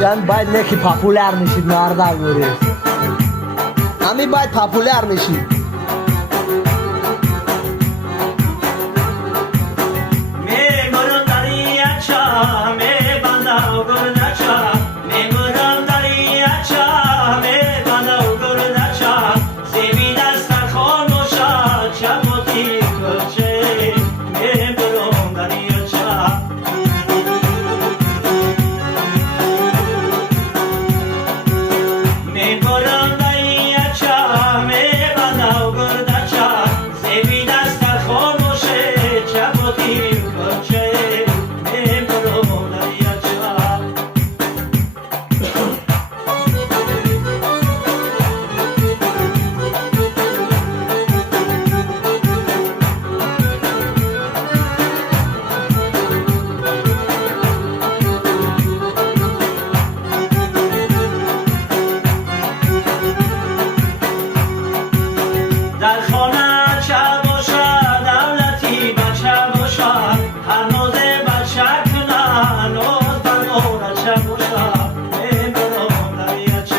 یعنی باید نکی پاپولر میشید مرده گوری همین باید پاپولر میشید در خانه چه باشد دولتی بچه باشد هر نوزه بچه کنه نوز بر نوره چه باشد میبرم دریاچه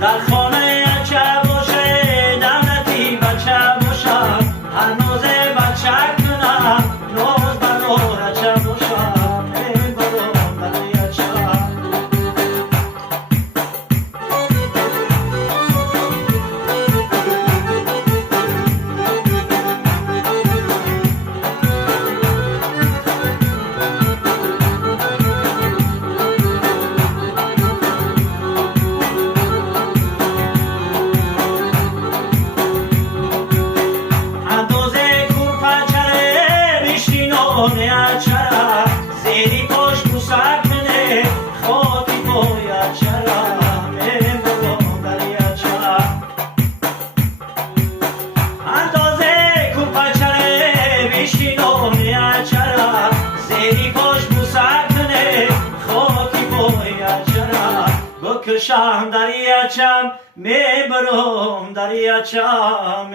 در خانه چه باشه دولتی بچه باشد هر نوزه بچه کنه نوز بر نوره چه باشد میبرم دریاچه چرا زیری پاش بوسک کنه خاطی باید چرا میبرم دریا چرا اندازه کوپا چره بیشینونه چرا زیری پاش بوسک کنه خاطی باید چرا بکشم دریا چم میبرم دریا چم